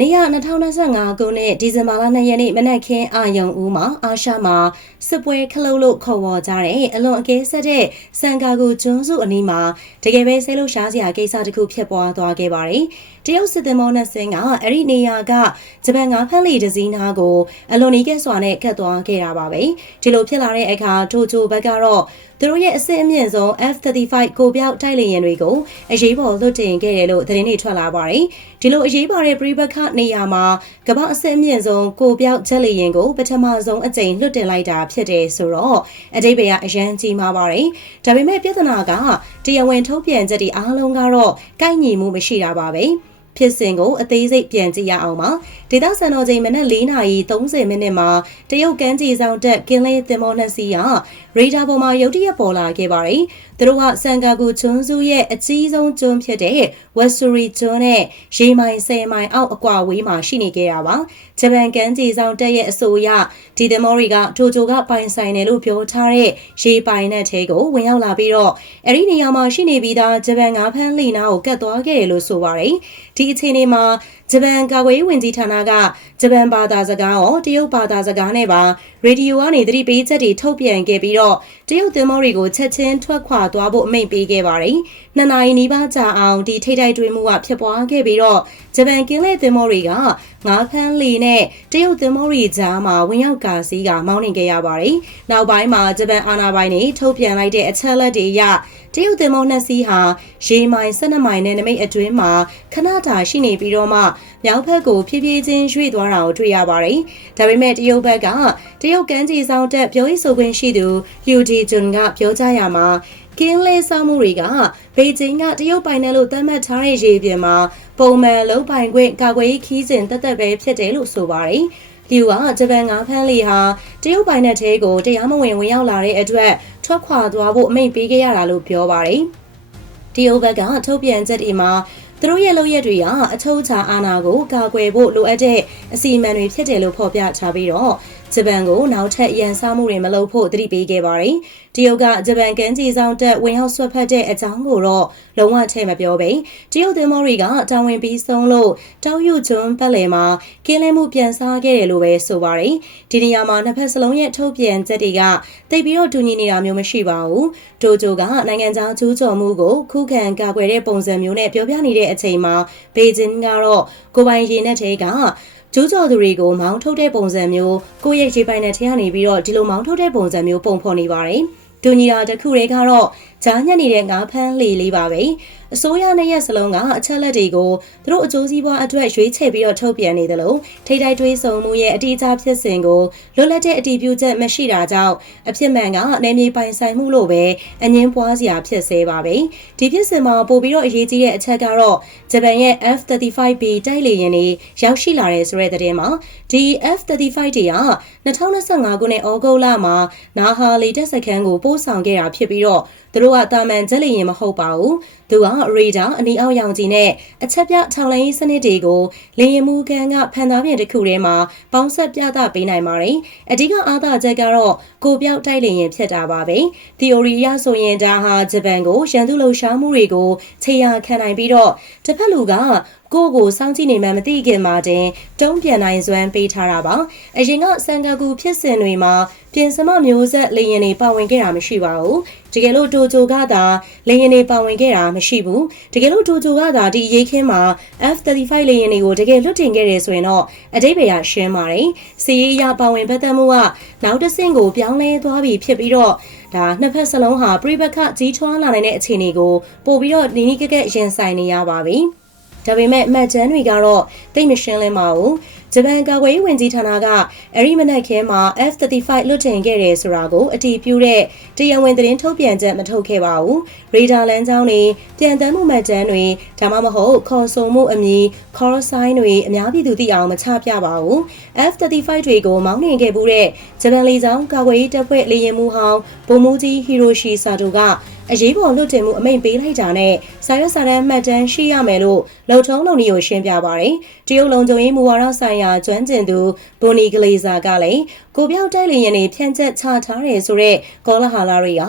နေ့က2025ခုနှစ်ဒီဇင်ဘာလ2ရက်နေ့မနက်ခင်းအာယုံဦးမှာအာရှမှာစစ်ပွဲခလုတ်လို့ခေါ်ဝေါ်ကြတဲ့အလွန်အကဲဆက်တဲ့စန်ကာဂိုကျွန်းစုအနီးမှာတကယ်ပဲဆဲလို့ရှားစရာကိစ္စတစ်ခုဖြစ်ပွားသွားခဲ့ပါတယ်။တရုတ်စစ်သင်္ဘောနှစ်စင်းကအဲ့ဒီနေရာကဂျပန်ငါးဖမ်းလီဒဇီနာကိုအလွန်နီးကဲစွာနဲ့ကတ်သွားခဲ့တာပါပဲ။ဒီလိုဖြစ်လာတဲ့အခါထိုချိုဘက်ကတော့ သူတို့ရဲ့အဆင့်အမြင့်ဆုံး F35 ကိုပြောက်တိုက်လေယာဉ်တွေကိုအရေးပေါ်လွတ်တင်ခဲ့တယ်လို့သတင်းတွေထွက်လာပါတယ်။ဒီလိုအရေးပါတဲ့ပြိပခနေရာမှာကမ္ဘာအဆင့်အမြင့်ဆုံးကိုပြောက်ဂျက်လေယာဉ်ကိုပထမဆုံးအကြိမ်လွတ်တင်လိုက်တာဖြစ်တယ်ဆိုတော့အတိတ်ပဲအရန်ကြီးမှာပါတယ်။ဒါပေမဲ့ပြဿနာကတရားဝင်ထုတ်ပြန်ချက်တွေအားလုံးကတော့ကိုက်ညီမှုမရှိတာပါပဲ။ဖြစ်စဉ်ကိုအသေးစိတ်ပြန်ကြည့်ရအောင်ပါ ဒေသစံတော်ချိန်မနက်၄နာရီ30မိနစ်မှာတရုတ်ကမ်းခြေဆောင်တက်ကင်းလေးသင်္ဘောနှစ်စီးကရေဒါပေါ်မှာရုတ်တရက်ပေါ်လာခဲ့ပါတယ်သူတို့ကစန်ကာကူကျွန်းစုရဲ့အကြီးဆုံးကျွန်းဖြစ်တဲ့ဝက်ဆူရီကျွန်းနဲ့ရေမိုင်10မိုင်အောက်အကွာဝေးမှာရှိနေခဲ့တာပါဂျပန်ကမ်းခြေဆောင်တက်ရဲ့အဆိုအရဒီသင်္ဘောတွေကထိုဂျိုကပိုင်ဆိုင်တယ်လို့ပြောထားတဲ့ရေပိုင်နဲ့ထဲကိုဝင်ရောက်လာပြီးတော့အဲ့ဒီနေရာမှာရှိနေပြီးသားဂျပန်ငါးဖမ်းလှိနာကိုကတ်သွားခဲ့တယ်လို့ဆိုပါတယ်ဒီအခြေအနေမှာဂျပန်ကာကွယ်ရေးဝန်ကြီးဌာနကဂျပန်ဘာသာစကားရောတရုတ်ဘာသာစကားနဲ့ပါရေဒီယိုကနေသတိပေးချက်တွေထုတ်ပြန်ခဲ့ပြီးတော့တရုတ်သင်္ဘောတွေကိုချက်ချင်းထွက်ခွာသွားဖို့အမိန့်ပေးခဲ့ပါတယ်။ နှစ်နာရီနီးပါးကြာအောင်ဒီထိထိုက်တွေးမှုကဖြစ်ပွားခဲ့ပြီးတော့ဂျပန်ကင်းလေသင်္ဘောတွေကငါးဖမ်းလီနဲ့တရုတ်သင်္ဘောတွေကြားမှာဝင်ရောက်ကာစီးကမောင်းနှင်ခဲ့ရပါတယ်။နောက်ပိုင်းမှာဂျပန်အာဏာပိုင်တွေထုတ်ပြန်လိုက်တဲ့အချက်လက်တွေအရတရုတ်သင်္ဘောနှစ်စီးဟာရေမိုင်12မိုင်နဲ့နမိတ်အတွင်းမှာခဏတာရှိနေပြီးတော့မှမြောက်ဘက်ကိုဖြည်းဖြည်းချင်းရွှေ့သွားတာကိုတွေ့ရပါတယ်။ဒါပေမဲ့တရုတ်ဘက်ကတရုတ်ကမ်းခြေဆောင်တက်ပြောရေးဆိုခွင့်ရှိသူယူဂျီဂျွန်ကပြောကြားရမှာ ကင်းလဲဆောင်မှုတွေကဘေကျင်းကတရုတ်ပိုင်နယ်လို့သတ်မှတ်ထားတဲ့ရေပြင်မှာပုံမှန်လုံးပိုင်ခွင့်ကာကွယ်ရေးခီးစဉ်တက်တက်ပဲဖြစ်တယ်လို့ဆိုပါတယ်။လျူကဂျပန်ငါးဖမ်းလီဟာတရုတ်ပိုင်နယ်ထဲကိုတရားမဝင်ဝင်ရောက်လာတဲ့အတွက်ထွက်ခွာသွားဖို့အမိန့်ပေးခဲ့ရတာလို့ပြောပါတယ်။တရုတ်ဘက်ကထုတ်ပြန်ချက်ဒီမှာသူတို့ရဲ့လုပ်ရက်တွေကအချုပ်အခြာအာဏာကိုကာကွယ်ဖို့လိုအပ်တဲ့အစီအမံတွေဖြစ်တယ်လို့ဖော်ပြထားပြီးတော့ ဂျပန်ကိုနောက်ထပ်ရန်စားမှုတွေမလုပ်ဖို့တတိပေးခဲ့ပါတယ်။တရုတ်ကဂျပန်ကမ်းခြေဆောင်တက်ဝင်ရောက်ဆွတ်ဖက်တဲ့အကြောင်းကိုတော့လုံးဝထည့်မပြောပဲ။တရုတ်သင်္ဘောတွေကတာဝန်ပြီးဆုံးလို့တောက်ယူကျွန်းပတ်လည်မှာကင်းလဲမှုပြန်စားခဲ့တယ်လို့ပဲဆိုပါတယ်။ဒီနေရာမှာနှစ်ဖက်စလုံးရဲ့ထုတ်ပြန်ချက်တွေကတိတ်ပြီးတော့တူညီနေတာမျိုးမရှိပါဘူး။တိုဂျိုကနိုင်ငံခြားကျူးကျော်မှုကိုခုခံကာကွယ်တဲ့ပုံစံမျိုးနဲ့ပြောပြနေတဲ့အချိန်မှာဘေဂျင်းကတော့ကိုပိုင်ရေနဲ့တဲက ကျူးကျော်သူတွေကိုမောင်းထုတ်တဲ့ပုံစံမျိုးကိုယ့်ရဲ့ရေပိုင်နဲ့ထဲကနေပြီးတော့ဒီလိုမောင်းထုတ်တဲ့ပုံစံမျိုးပုံဖော်နေပါတယ်။ဒူညီတာတစ်ခုတည်းကတော့ဂျားညက်နေတဲ့ငါးဖမ်းလေလေးပါပဲ အစိုးရနဲ့ရဲ့စလုံးကအချက်လက်တွေကိုသူတို့အကျိုးစီးပွားအတွက်ရွေးချယ်ပြီးတော့ထုတ်ပြန်နေတယ်လို့ထိတိုက်တွေးဆုံမှုရဲ့အတိအကျဖြစ်စဉ်ကိုလွတ်လပ်တဲ့အတည်ပြုချက်မရှိတာကြောင့်အဖြစ်မှန်ကနေမြေပိုင်ဆိုင်မှုလို့ပဲအငင်းပွားစရာဖြစ်စေပါပဲဒီဖြစ်စဉ်မှာပို့ပြီးတော့အရေးကြီးတဲ့အချက်ကတော့ဂျပန်ရဲ့ F35B တိုက်လေယာဉ်တွေရောက်ရှိလာတယ်ဆိုတဲ့သတင်းမှာဒီ F35 တွေက2025ခုနှစ်ဩဂုတ်လမှာနာဟာလီတက်စခန်းကိုပို့ဆောင်ခဲ့တာဖြစ်ပြီးတော့သူတို့ကတာမန်ဂျက်လီရင်မဟုတ်ပါဘူးသူကရေဒါအနီအောက်ရောင်ကြီးနဲ့အချက်ပြထောင်လိုင်းစနစ်တွေကိုလင်းရင်မူကန်ကဖန်သားပြင်တစ်ခုထဲမှာပေါင်းဆက်ပြသပေးနိုင်ပါတယ်အဓိကအားသာချက်ကတော့ကိုပြောက်တိုက်လျင်ဖြစ်တာပါပဲ။ theory အရဆိုရင်ဒါဟာဂျပန်ကိုရန်သူလှုပ်ရှားမှုတွေကိုခြေရာခံနိုင်ပြီးတော့တစ်ဖက်လူက ကိုကိုစောင့်ကြည့်နေမှမသိခင်မှာတင်တုံးပြန်နိုင်စွမ်းပေးထားတာပါအရင်ကစံကာကူဖြစ်စဉ်တွေမှာပြင်စမမျိုးဆက်လေရင်တွေပါဝင်ခဲ့တာမရှိပါဘူးတကယ်လို့တိုဂျိုကသာလေရင်တွေပါဝင်ခဲ့တာမရှိဘူးတကယ်လို့တိုဂျိုကသာဒီရိတ်ခင်းမှာ F35 လေရင်တွေကိုတကယ်လွတ်တင်ခဲ့တယ်ဆိုရင်တော့အတိတ်ပဲရရှင်းပါတယ်စီရေးရပါဝင်ပတ်သက်မှုကနောက်တစ်ဆင့်ကိုပြောင်းလဲသွားပြီဖြစ်ပြီးတော့ဒါနှစ်ဖက်စလုံးဟာပြိပခကြီးထွားလာနိုင်တဲ့အခြေအနေကိုပို့ပြီးတော့နီးနီးကက်ကက်ရင်ဆိုင်နေရပါပြီ။ ဒါပေမဲ့မှတ်တမ်းတွေကတော့သိမရှင်းလင်းပါဘူးဂျပန်ကာကွယ်ရေးဝန်ကြီးဌာနကအဲ့ဒီမနက်ခင်းမှာ F35 လွတ်တင်ခဲ့တယ်ဆိုတာကိုအတည်ပြုတဲ့တရားဝင်သတင်းထုတ်ပြန်ချက်မထုတ်ခဲ့ပါဘူးရေဒါလမ်းကြောင်းတွေပြန်တမ်းမှုမှတ်တမ်းတွေဒါမှမဟုတ်ခေါ်ဆိုမှုအမည် call sign တွေအများပြည်သူသိအောင်မချပြပါဘူး F35 တွေကိုမောင်းနှင်ခဲ့မှုတဲ့ဂျပန်လေကြောင်းကာကွယ်ရေးတပ်ဖွဲ့လေယာဉ်မှူးဟောင်းဗိုလ်မှူးကြီးဟီရိုရှီဆာတိုက အရေးပေါ်လွတ်တင်မှုအမိန့်ပေးလိုက်တာနဲ့စာရွက်စာတမ်းမှတ်တမ်းရှိရမယ်လို့လုံထုံးလုံနည်းကိုရှင်းပြပါတယ်။တရုတ်လုံခြုံရေးမူဝါဒဆိုင်ရာကျွမ်းကျင်သူဘိုနီဂလေဇာကလည်း ကိုပြောက်တိုက်လေရင်တွေဖြန့်ကျက်ချထားတယ်ဆိုတော့ကောလာဟာလာတွေက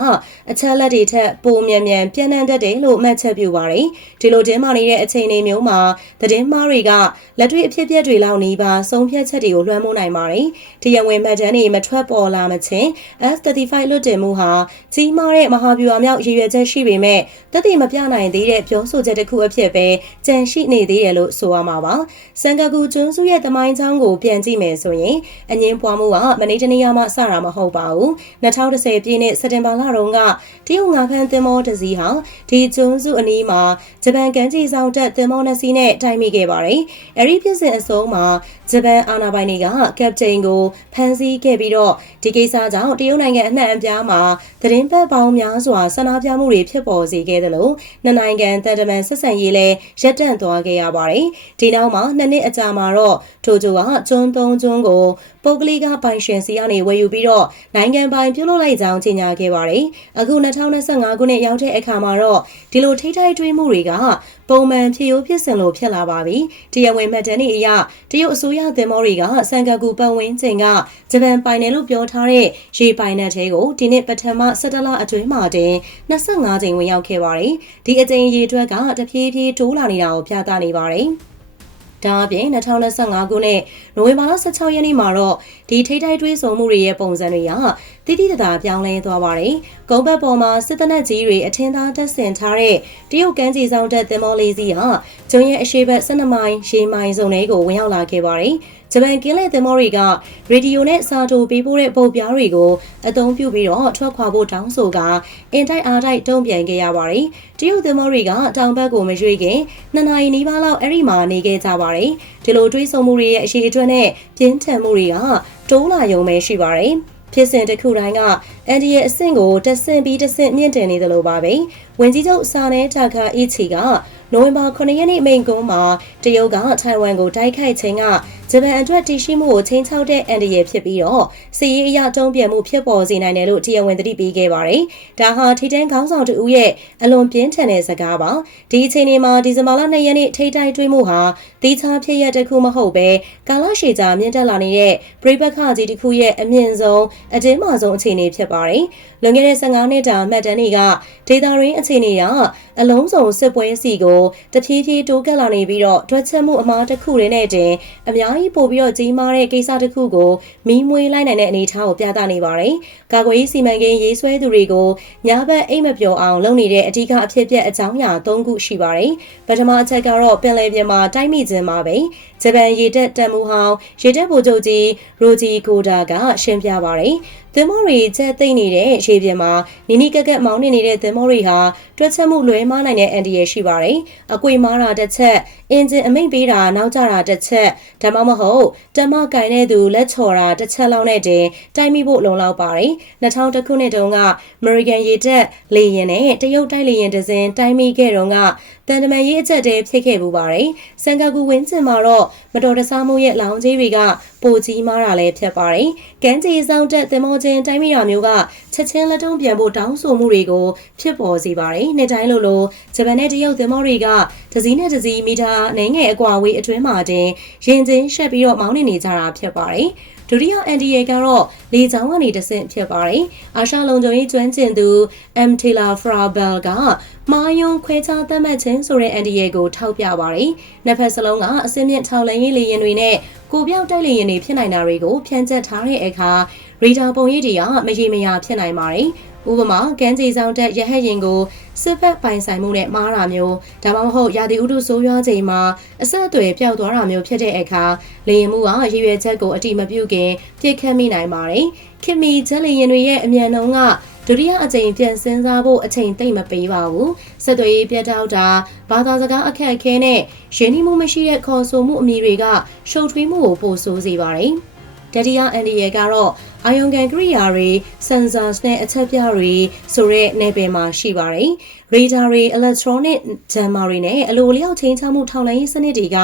အချက်လက်တွေထက်ပိုမြန်မြန်ပြန့်နှံ့တတ်တယ်လို့မှတ်ချက်ပြုပါတယ်ဒီလိုတင်းမာနေတဲ့အချိန်တွေမျိုးမှာသတင်းမှားတွေကလက်တွေ့အဖြစ်အပျက်တွေလောက်နေပါဆုံးဖြတ်ချက်တွေကိုလွှမ်းမိုးနိုင်ပါတယ်တရားဝင်မှတ်တမ်းတွေမထွက်ပေါ်လာမချင်း F35 လွတ်တင်မှုဟာကြီးမားတဲ့မဟာဗျူဟာမြောက်ရည်ရွယ်ချက်ရှိပေမဲ့တတိမပြနိုင်သေးတဲ့ပြောဆိုချက်တစ်ခုအဖြစ်ပဲကြန့်ရှိနေသေးတယ်လို့ဆိုရမှာပါစန်ကာကူကျွန်းစုရဲ့တမိုင်းချောင်းကိုပြန်ကြည့်မယ်ဆိုရင်အငင်းပွားမှုကမနေ့တနေ့မှစတာမဟုတ်ပါဘူး2010ပြည့်နှစ်စက်တင်ဘာလတုန်းကတရုတ်ငါးခမ်းသင်္ဘောတစ်စီးဟာဒီကျွန်းစုအနီးမှာဂျပန်ကမ်းခြေဆောင်တက်သင်္ဘောနှစ်စီးနဲ့တိုက်မိခဲ့ပါတယ်အဲဒီဖြစ်စဉ်အဆုံးမှာဂျပန်အာဏာပိုင်တွေကကပတိန်ကိုဖမ်းဆီးခဲ့ပြီးတော့ဒီကိစ္စကြောင့်တရုတ်နိုင်ငံအနှံ့အပြားမှာသတင်းပတ်ပေါင်းများစွာဆန္ဒပြမှုတွေဖြစ်ပေါ်စေခဲ့တယ်လို့နှစ်နိုင်ငံတန်တမန်ဆက်ဆံရေးလဲရပ်တန့်သွားခဲ့ရပါတယ်ဒီနောက်မှာနှစ်နှစ်အကြာမှာတော့ထိုဂျိုကကျွန်းသုံးကျွန်းကိုပုဂ္ဂလိကပိုင်ရှင်စီကနေဝယ်ယူပြီးတော့နိုင်ငံပိုင်ပြုလုပ်လိုက်ကြောင်းကြေညာခဲ့ပါတယ်အခု2025ခုနှစ်ရောက်တဲ့အခါမှာတော့ဒီလိုထိထိုက်တွေးမှုတွေကပုံမှန်ဖြစ်ရိုးဖြစ်စဉ်လိုဖြစ်လာပါပြီ။တရားဝင်မှတ်တမ်းတွေအရတရုတ်အစိုးရသင်္ဘောတွေကစံကာကူပတ်ဝန်းကျင်ကဂျပန်ပိုင်နယ်လို့ပြောထားတဲ့ရေပိုင်နယ်ထဲကိုဒီနှစ်ပထမ17လအတွင်းမှာတင်25ကြိမ်ဝင်ရောက်ခဲ့ပါတယ်။ဒီအကြိမ်ရေအတွက်ကတဖြည်းဖြည်းတိုးလာနေတာကိုပြသနေပါတယ်။ ဒါအပြင်2025ခုနှစ်နိုဝင်ဘာလ16ရက်နေ့မှာတော့ဒီထိထိုက်တွေးဆုံမှုတွေရဲ့ပုံစံတွေကတိတိတသာပြောင်းလဲသွားပါတယ်။ကုန်းဘက်ပေါ်မှာစစ်တပ်ကြီးတွေအထင်သားတက်ဆင်ထားတဲ့တရုတ်ကမ်းခြေဆောင်တက်သင်္ဘောလေးစီးဟာကျွန်းရဲ့အရှိတ်12မိုင်ရေမိုင်စုံတွေကိုဝင်ရောက်လာခဲ့ပါတယ်။ ဂျပန်ကင်းလဲသင်္ဘောတွေကရေဒီယိုနဲ့စာတိုပေးပို့တဲ့ပုံပြားတွေကိုအသုံးပြုပြီးတော့ထွက်ခွာဖို့တောင်းဆိုကအင်တိုက်အားတိုက်တုံ့ပြန်ခဲ့ရပါတယ်။တရုတ်သင်္ဘောတွေကတောင်ဘက်ကိုမရွေ့ခင်နှစ်နာရီနီးပါးလောက်အဲ့ဒီမှာနေခဲ့ကြပါတယ်။ဒီလိုတွေးဆုံမှုတွေရဲ့အရှိအတွက်နဲ့ပြင်းထန်မှုတွေကတိုးလာရုံပဲရှိပါတယ်။ဖြစ်စဉ်တစ်ခုတိုင်းကအန်ဒီရဲ့အဆင့်ကိုတက်ဆင့်ပြီးတက်ဆင့်မြင့်တင်နေသလိုပါပဲ။ ဝင်ကြီးချုပ်စာနဲတာခါအီချီကနိုဝင်ဘာ9ရက်နေ့မိန့်ခွန်းမှာတရုတ်ကထိုင်ဝမ်ကိုတိုက်ခိုက်ခြင်းကဂျပန်အတွက်တည်ရှိမှုကိုချင်းချောက်တဲ့အန်ဒီရဲ့ဖြစ်ပြီးတော့စီရေးအရတုံ့ပြန်မှုဖြစ်ပေါ်စေနိုင်တယ်လို့တရားဝင်သတိပေးခဲ့ပါတယ်။ဒါဟာထိတန်းခေါင်းဆောင်တူဦးရဲ့အလွန်ပြင်းထန်တဲ့စကားပါ။ဒီအချိန်ဒီမှာဒီဇင်ဘာလ2ရက်နေ့ထိတိုက်တွေ့မှုဟာတီးခြားဖြစ်ရတစ်ခုမဟုတ်ပဲကာလရှည်ကြာမြင့်တက်လာနေတဲ့ပြိပခါကြီးတစ်ခုရဲ့အမြင့်ဆုံးအတင်းမာဆုံးအခြေအနေဖြစ်ပါတယ်။လွန်ခဲ့တဲ့15နှစ်တာမှတ်တမ်းတွေကဒေတာရင်းအခြေအနေကအလုံးစုံစစ်ပွဲစီကိုတဖြည်းဖြည်းတိုးကပ်လာနေပြီးတော့တွက်ချက်မှုအမားတစ်ခုရင်းနဲ့တင်အများကြီးပို့ပြီးတော့ကြီးမားတဲ့ကိစ္စတစ်ခုကိုမီးမွေးလိုက်နိုင်တဲ့အနေအထားကိုပြသနေပါတယ်။ကာကွယ်ရေးစီမံကိန်းရေးဆွဲသူတွေကိုညာဘက်အိမ်မပျော်အောင်လုပ်နေတဲ့အထူးအဖြစ်ပြက်အကြောင်းအရာ၃ခုရှိပါတယ်။ပထမအချက်ကတော့ပင်လယ်ပြင်မှာတိုက်မိခြင်းပါပဲ။ဂျပန်ရေတပ်တပ်မှုဟောင်းရေတပ်ဗိုလ်ချုပ်ကြီးရိုဂျီကိုဒါကရှင်းပြပါတယ်။ သင်္ဘောတွေချက်သိမ့်နေတဲ့ရေပြင်မှာနီနီကက်ကက်မောင်းနေနေတဲ့သင်္ဘောတွေဟာတွက်ချက်မှုလွဲမားနိုင်တဲ့အန်ဒီရရှိပါတယ်။အကွေမားတာတစ်ချက်အင်ဂျင်အမိတ်ပေးတာနောက်ကျတာတစ်ချက်ဒါမှမဟုတ်တမကင်တဲ့သူလက်ချော်တာတစ်ချက်လောက်နဲ့တင်တိုက်မိဖို့လုံလောက်ပါတယ်။2000ခုနှစ်တုန်းက American ရေတပ်လေယာဉ်နဲ့တရုတ်တိုက်လေယာဉ်တစ်စင်းတိုက်မိခဲ့တော့က တန်တမန်ရေးအချက်တည်းဖြစ်ခဲ့ပူပါတယ်။စံကာကူဝင်းကျင်မှာတော့မတော်တဆမှုရဲ့လောင်ကြီးတွေကပိုကြီးမားတာလည်းဖြစ်ပါတယ်။ကမ်းခြေဆောင်တက်သင်္ဘောချင်းတိုင်းမိတာမျိုးကချက်ချင်းလက်တုံးပြန်ဖို့တောင်းဆိုမှုတွေကိုဖြစ်ပေါ်စေပါတယ်။နှစ်တိုင်းလိုလိုဂျပန်နဲ့တရုတ်သင်္ဘောတွေကတစည်းနဲ့တစည်းမီတာနိုင်ငယ်အကွာဝေးအတွင်းမှာတင်ရင်ချင်းရှက်ပြီးတော့မောင်းနေနေကြတာဖြစ်ပါတယ်။ ဒုတိယ NDA ကတော့လေကြောင်းကနေတဆင့်ဖြစ်ပါတယ်။အာရှလုံခြုံရေးကျွမ်းကျင်သူ M Taylor Frabel ကမာယုံခွဲခြားသတ်မှတ်ခြင်းဆိုတဲ့ NDA ကိုထောက်ပြပါတယ်။နှစ်ဖက်စလုံးကအစင်းမြင့်ထောက်လှမ်းရေးလေယာဉ်တွေနဲ့ကိုပြောက်တိုက်လေယာဉ်တွေဖြစ်နိုင်တာတွေကိုဖြန့်ကျက်ထားတဲ့အခါရေဒါပုံရိပ်တွေကမရေမရာဖြစ်နိုင်ပါတယ်။ ဥပမာကမ်းခြေဆောင်တက်ရဟတ်ရင်ကိုစစ်ဖက်ပိုင်ဆိုင်မှုနဲ့မှားတာမျိုးဒါမှမဟုတ်ရာသီဥတုဆိုးရွားချိန်မှာအဆက်အသွယ်ပျောက်သွားတာမျိုးဖြစ်တဲ့အခါလေရင်မှုကရည်ရွယ်ချက်ကိုအတိမပြုခင်ပြစ်ခတ်မိနိုင်ပါတယ်ခင်မီချက်လေရင်တွေရဲ့အမြန်နှုန်းကဒုတိယအကြိမ်ပြန်စင်းစားဖို့အချိန်သိမ့်မပေးပါဘူးဆက်သွယ်ရေးပြတ်တောက်တာဘာသာစကားအခက်အခဲနဲ့ရင်းနှီးမှုမရှိတဲ့ခေါ်ဆိုမှုအမည်တွေကရှုပ်ထွေးမှုကိုပိုဆိုးစေပါတယ်တတိယအန်ဒီရယ်ကတော့ အာယုံကန်ကိရိယာတွေ sensors နဲ့အချက်ပြတွေဆိုတဲ့နယ်ပယ်မှာရှိပါတယ်။ radar တွေ electronic jammer တွေနဲ့အလိုအလျောက်ချင်းချမှုထောက်လှမ်းရေးစနစ်တွေက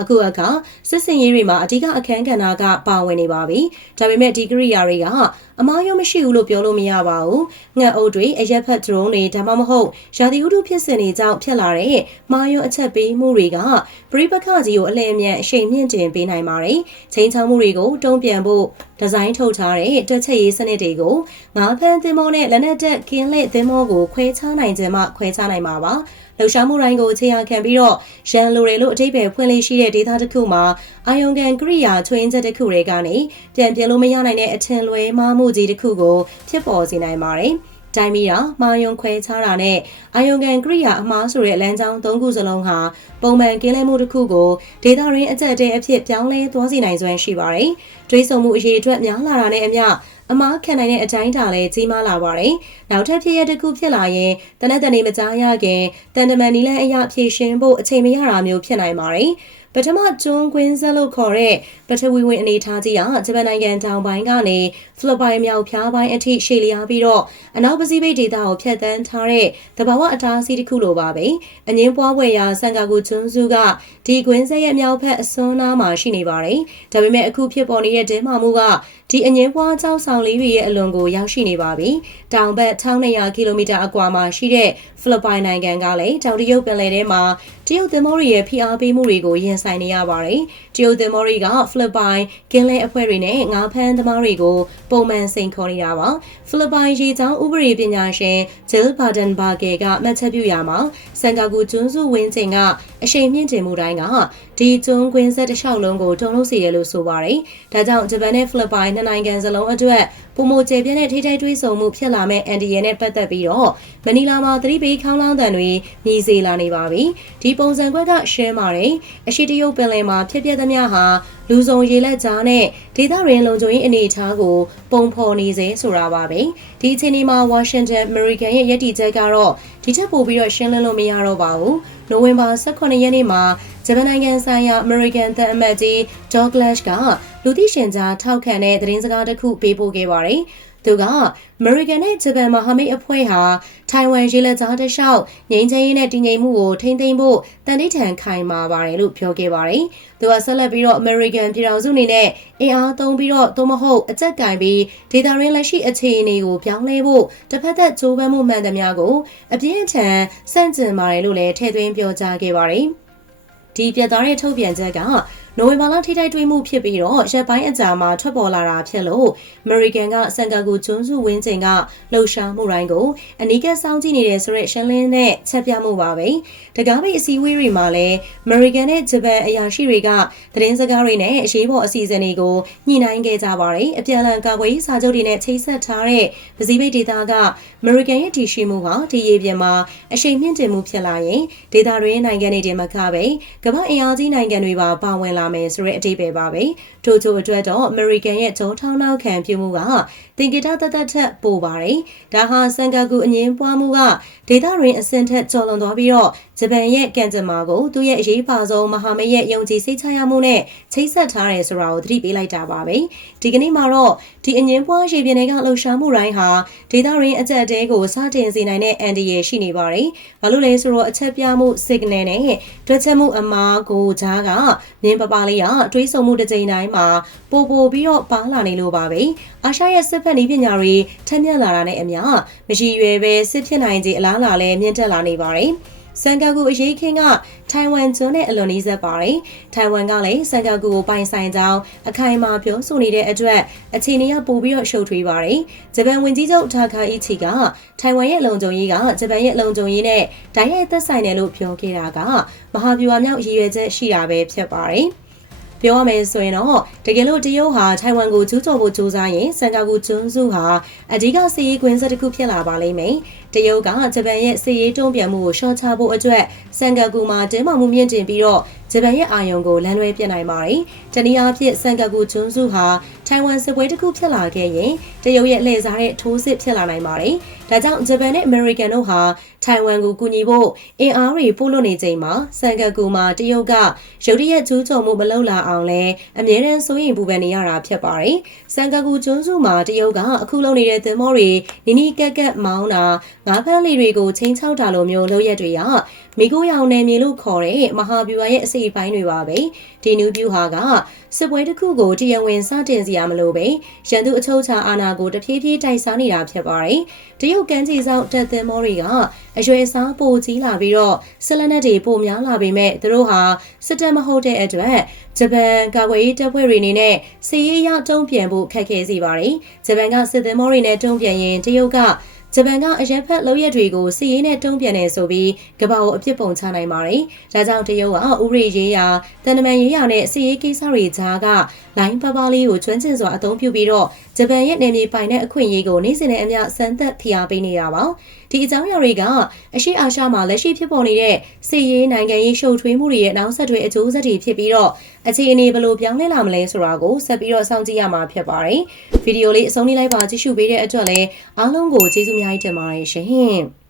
အခုအခါစစ်စင်ရေးတွေမှာအဓိကအခန်းကဏ္ဍကပါဝင်နေပါပြီ။ဒါပေမဲ့ဒီကိရိယာတွေကအမားရုံမရှိဘူးလို့ပြောလို့မရပါဘူး။ငှက်အုပ်တွေအရက်ဖက် drone တွေဒါမှမဟုတ်ရာသီဥတုဖြစ်စဉ်တွေကြောင့်ဖြစ်လာတဲ့မာယွံအချက်ပေးမှုတွေကပြိပခကြီးကိုအလင်းအမြန်အရှိန်မြင့်တင်ပေးနိုင်ပါတယ်။ချင်းချောင်းမှုတွေကိုတုံ့ပြန်ဖို့ ဒီဇိုင်းထုတ်ထားတဲ့တွက်ချက်ရေးစနစ်တွေကိုငါးဖန်းသင်းမောနဲ့လက်နက်တက်ကင်းလက်သင်းမောကိုခွဲခြားနိုင်ခြင်းမှခွဲခြားနိုင်မှာပါ။လှူရှာမှုတိုင်းကိုခြေရခံပြီးတော့ရန်လိုတယ်လို့အထိပ္ပယ်ဖွင့်လေးရှိတဲ့ဒေသတစ်ခုမှာအာယုံကန်ကရိယာချွင်းချက်တစ်ခုတွေကနေပြန်ပြလို့မရနိုင်တဲ့အထင်လွဲမှားမှုကြီးတစ်ခုကိုဖြစ်ပေါ်စေနိုင်ပါတယ်။ တိုင်းမီတာမာယုံခွဲခြားတာနဲ့အာယုံကန်ကရိယာအမှားဆိုတဲ့လမ်းကြောင်း၃ခုစလုံးဟာပုံမှန်ကင်းလဲမှုတစ်ခုကိုဒေတာရင်းအကျက်တဲအဖြစ်ပြောင်းလဲသွားစေနိုင်စွမ်းရှိပါတယ်။တွေးဆုံမှုအရေးအတွက်များလာတာနဲ့အမျှအမားခံနိုင်တဲ့အတိုင်းတာလည်းကြီးမားလာပါတယ်။နောက်ထပ်ဖြစ်ရတစ်ခုဖြစ်လာရင်တနက်တနေ့မကြားရခင်တန်တမန်နီလန်းအရာဖြည့်ရှင်ဖို့အချိန်မရတာမျိုးဖြစ်နိုင်ပါတယ်။ ပထမကျွန်းကွင်းဆက်လို့ခေါ်တဲ့ပထဝီဝင်အနေထားကြီးကဂျပန်နိုင်ငံတောင်ပိုင်းကနေဖိလစ်ပိုင်မြောက်ဖျားပိုင်းအထိရှေ့လျားပြီးတော့အနောက်ပစိဖိတ်ဒေသကိုဖြတ်တန်းထားတဲ့တဘာဝအတားအဆီးတစ်ခုလိုပါပဲအငင်းပွားဝယ်ရာဆန်ကာကူကျွန်းစုကဒီကွင်းဆက်ရဲ့မြောက်ဖက်အစွန်းနားမှာရှိနေပါတယ်ဒါပေမဲ့အခုဖြစ်ပေါ်နေတဲ့ဒင်းမာမှုက ဒီအငင်းပွားကြောက်ဆောင်လေးတွေရဲ့အလွန်ကိုရောက်ရှိနေပါပြီတောင်ဘက်1200ကီလိုမီတာအကွာမှာရှိတဲ့ဖိလစ်ပိုင်နိုင်ငံကလည်းတောင်တရုတ်ပင်လယ်ထဲမှာတရုတ်သင်္ဘောတွေရဲ့ဖိအားပေးမှုတွေကိုရင်ဆိုင်နေရပါတယ်။တရုတ်သင်္ဘောတွေကဖိလစ်ပိုင်ကင်းလဲအဖွဲ့တွေနဲ့ငါးဖမ်းသမားတွေကိုပုံမှန်စိန်ခေါ်နေတာပါ။ဖိလစ်ပိုင်ရေကြောင်းဥပဒေပညာရှင် Jill Barden Barger ကမှတ်ချက်ပြုရမှာစန်ကာကူကျွန်းစုဝင်းကျင်ကအရှိန်မြင့်တင်မှုတိုင်းကဒီကျွန်းကွင်းဆက်တစ်လျှောက်လုံးကိုတုံ့လို့စေရလို့ဆိုပါတယ်။ဒါကြောင့်ဂျပန်နဲ့ဖိလစ်ပိုင်နှစ်နိုင်ငံစလုံးအတွက် ပုံမကျေပြင်းတဲ့ထိထိတွေးဆုံမှုဖြစ်လာမဲ့အန်ဒီယန်နဲ့ပတ်သက်ပြီးတော့မနီလာမှာသတိပေးခေါင်းလောင်းတန်တွေမြည်စေလာနေပါပြီ။ဒီပုံစံကွက်ကရှင်းပါတယ်။အရှိတရုတ်ပင်လယ်မှာဖြစ်ပျက်သမျှဟာလူစုံရေလက်ကြားနဲ့ဒေသရင်းလုံခြုံရေးအနေအထားကို ပုံဖော်နေစေဆိုတာပါပဲ။ဒီအချိန်ဒီမှာဝါရှင်တန်အမေရိကန်ရဲ့ရည်တည်ချက်ကတော့ဒီချက်ပို့ပြီးတော့ရှင်းလင်းလို့မရတော့ပါဘူး။နိုဝင်ဘာ18ရက်နေ့မှာဂျပန်နိုင်ငံဆိုင်ရာ American သံအမတ်ကြီး Douglas ကလူသိရှင်ကြားထောက်ခံတဲ့သတင်းစကားတစ်ခုပေးပို့ခဲ့ပါတယ်။သူက American နဲ့ဂျပန်မဟာမိတ်အဖွဲ့ဟာထိုင်ဝမ်ရေလက်ကြားတစ်လျှောက်ငြိမ်းချမ်းရေးနဲ့တည်ငြိမ်မှုကိုထိန်းသိမ်းဖို့တန်တိထန်ခိုင်မာပါတယ်လို့ပြောခဲ့ပါတယ်။သူကဆက်လက်ပြီးတော့ American ပြည်ထောင်စုအနေနဲ့အင်အားသုံးပြီးတော့သို့မဟုတ်အကြက်ကင်ပြီးဒေတာရင်းလက်ရှိအခြေအနေကိုပြောင်းလဲဖို့တစ်ဖက်သက်ကြိုးပမ်းမှုမှန်သမျှကိုအပြင်းထန်စန့်ကျင်ပါတယ်လို့လည်းထည့်သွင်းပြောကြားခဲ့ပါတယ်။ဒီပြတ်သားတဲ့ထုတ်ပြန်ချက်က နိုဝင်ဘာလထိထိုက်တွေ့မှုဖြစ်ပြီးတော့ရက်ပိုင်းအကြာမှာထွက်ပေါ်လာတာဖြစ်လို့ American ကစန်ကာကူကျွန်းစုဝင်းကျင်ကလှုပ်ရှားမှုတိုင်းကိုအနီးကပ်စောင့်ကြည့်နေတဲ့ဆိုရက်ရှင်းလင်းတဲ့ချက်ပြမှုပါပဲတကားပိတ်အစည်းအဝေးတွေမှာလည်း American နဲ့ဂျပန်အရာရှိတွေကသတင်းစကားတွေနဲ့အရေးပေါ်အစီအစဉ်တွေကိုညှိနှိုင်းခဲ့ကြပါတယ်အပြန်အလှန်ကာကွယ်ရေးစာချုပ်တွေနဲ့ချိတ်ဆက်ထားတဲ့ပစိဖိတ်ဒေသက American ရဲ့တည်ရှိမှုဟာဒီရေပြင်မှာအရှိန်မြင့်တင်မှုဖြစ်လာရင်ဒေသတွင်းနိုင်ငံတွေတင်မကပဲကမ္ဘာအင်အားကြီးနိုင်ငံတွေပါပါဝင်လာမယ်ဆိုတဲ့အတိတ်ပဲပါပဲထို့ချိုအတွက်တော့ American ရဲ့ဂျုံထောင်းနောက်ခံပြုမှုက သင်္ကေတသက်သက်ထက်ပိုပါတယ်ဒါဟာစန်ကာကူအငင်းပွားမှုကဒေသတွင်းအဆင့်ထက်ကျော်လွန်သွားပြီးတော့ဂျပန်ရဲ့ကံကြမ္မာကိုသူ့ရဲ့အရေးပါဆုံးမဟာမိတ်ရဲ့ယုံကြည်စိတ်ချရမှုနဲ့ချိတ်ဆက်ထားတယ်ဆိုတာကိုသတိပေးလိုက်တာပါပဲဒီကနေ့မှာတော့ဒီအငင်းပွားရေပြင်တွေကလှုပ်ရှားမှုတိုင်းဟာဒေသတွင်းအကြက်တဲကိုစတင်စေနိုင်တဲ့အန်ဒီရဲ့ရှိနေပါတယ်ဘာလို့လဲဆိုတော့အချက်ပြမှု signal နဲ့တွက်ချက်မှုအမားကိုကြားကမြင်းပပလေးကတွေးဆုံမှုတစ်ကြိမ်တိုင်းမှာပိုပိုပြီးတော့ပါလာနေလို့ပါပဲအာရှရဲ့စစ်ဖက်နည်းပညာတွေထက်မြက်လာတာနဲ့အမျှမရှိရွယ်ပဲစစ်ဖြစ်နိုင်ခြင်းအလားအလာလည်းမြင့်တက်လာနေပါတယ်စန်ကာကူအရေးခင်းကထိုင်ဝမ်ကျွန်းနဲ့အလွန်နီးစပ်ပါတယ်။ထိုင်ဝမ်ကလည်းစန်ကာကူကိုပိုင်ဆိုင်ကြောင်းအခိုင်အမာပြောဆိုနေတဲ့အတွက်အခြေအနေကပိုပြီးတော့ရှုပ်ထွေးပါတယ်။ဂျပန်ဝန်ကြီးချုပ်ထာခါအီချီကထိုင်ဝမ်ရဲ့လုံခြုံရေးကဂျပန်ရဲ့လုံခြုံရေးနဲ့ဓာတ်ရိုက်သက်ဆိုင်တယ်လို့ပြောခဲ့တာကမဟာဗျူဟာမြောက်ရည်ရွယ်ချက်ရှိတာပဲဖြစ်ပါတယ်။ ပြောရမယ်ဆိုရင်တော့တကယ်လို့တရုတ်ဟာထိုင်ဝမ်ကိုကျူးကျော်ဖို့ကြိုးစားရင်စန်ကာကူကျွန်းစုဟာအဓိကစီးရေးကွင်းဆက်တစ်ခုဖြစ်လာပါလိမ့်မယ်။တရုတ်ကဂျပန်ရဲ့စီးရေးတုံ့ပြန်မှုကိုရှော့ချဖို့အတွက်စန်ကာကူမှာတင်းမာမှုမြင့်တင်ပြီးတော့ဂျပန်ရဲ့အာရုံကိုလမ်းလွဲပြစ်နိုင်ပါတယ်။တနည်းအားဖြင့်စန်ကာကူကျွန်းစုဟာထိုင်ဝမ်စစ်ပွဲတစ်ခုဖြစ်လာခဲ့ရင်တရုတ်ရဲ့လှည့်စားတဲ့ထိုးစစ်ဖြစ်လာနိုင်ပါတယ်။ဒါကြောင့်ဂျပန်နဲ့အမေရိကန်တို့ဟာ ထိုထိုင်ဝမ်ကိုကူညီဖို့အင်အားတွေပို့လွှတ်နေချိန်မှာစံကကူမှာတရုတ်ကရုတ်တရက်ကျူးကျော်မှုမလုပ်လာအောင်လဲအမြဲတမ်းစိုးရိမ်ပူပန်နေရတာဖြစ်ပါတယ်။စံကကူကျွန်းစုမှာတရုတ်ကအခုလုပ်နေတဲ့သင်္ဘောတွေနီနီကက်ကက်မောင်းတာငါးဖမ်းလေတွေကိုချင်းချောက်တာလိုမျိုးလုပ်ရက်တွေက မိကိုရောင်နယ်မြေလို့ခေါ်တဲ့မဟာဗျူဟာရဲ့အစိပ်ပိုင်းတွေပါပဲ။ဒီနူးဗျူဟာကစစ်ပွဲတစ်ခုကိုတရားဝင်စတင်စီရမလို့ပဲရန်သူအချုပ်ချာအာဏာကိုတဖြည်းဖြည်းတိုက်စားနေတာဖြစ်ပါတယ်။တရုတ်ကမ်းခြေဆောင်တပ်သင်္ဘောတွေကအရွယ်အစားပိုကြီးလာပြီးတော့ဆက်လက်နက်တွေပိုများလာပေမဲ့သူတို့ဟာစစ်တပ်မဟုတ်တဲ့အတွက်ဂျပန်ကာကွယ်ရေးတပ်ဖွဲ့တွေအနေနဲ့စစ်ရေးရတုံ့ပြန်ဖို့ခက်ခဲစေပါတယ်။ဂျပန်ကစစ်သင်္ဘောတွေနဲ့တုံ့ပြန်ရင်တရုတ်က ဂျပန်ကအရက်ဖက်လောက်ရက်တွေကိုစီးရေးနဲ့တုံ့ပြန်နေဆိုပြီးကမ္ဘာကိုအပြစ်ပုံချနိုင်ပါတယ်။ဒါကြောင့်တရုတ်ကဥပဒေရေးရာတန်တမန်ရေးရာနဲ့စီးရေးကိစ္စတွေကြားကလိုင်းပပလေးကိုကျွမ်းကျင်စွာအသုံးပြုပြီးတော့ဂျပန်ရဲ့နယ်မြေပိုင်တဲ့အခွင့်အရေးကိုနေ့စဉ်နဲ့အမျှစမ်းသပ်ဖိအားပေးနေတာပါ။ ဒီအကြောင်းအရာတွေကအရှိအာရှမှာလက်ရှိဖြစ်ပေါ်နေတဲ့စီးရေးနိုင်ငံရေးရှုပ်ထွေးမှုတွေရဲ့နောက်ဆက်တွဲအကျိုးဆက်တွေဖြစ်ပြီးတော့အခြေအနေဘယ်လိုပြောင်းလဲလာမလဲဆိုတာကိုဆက်ပြီးတော့စောင့်ကြည့်ရမှာဖြစ်ပါတယ်။ဗီဒီယိုလေးအဆုံးလေးလိုက်ပါကြည့်ရှုပေးတဲ့အတွက်လည်းအားလုံးကိုကျေးဇူးအများကြီးတင်ပါတယ်ရှင်။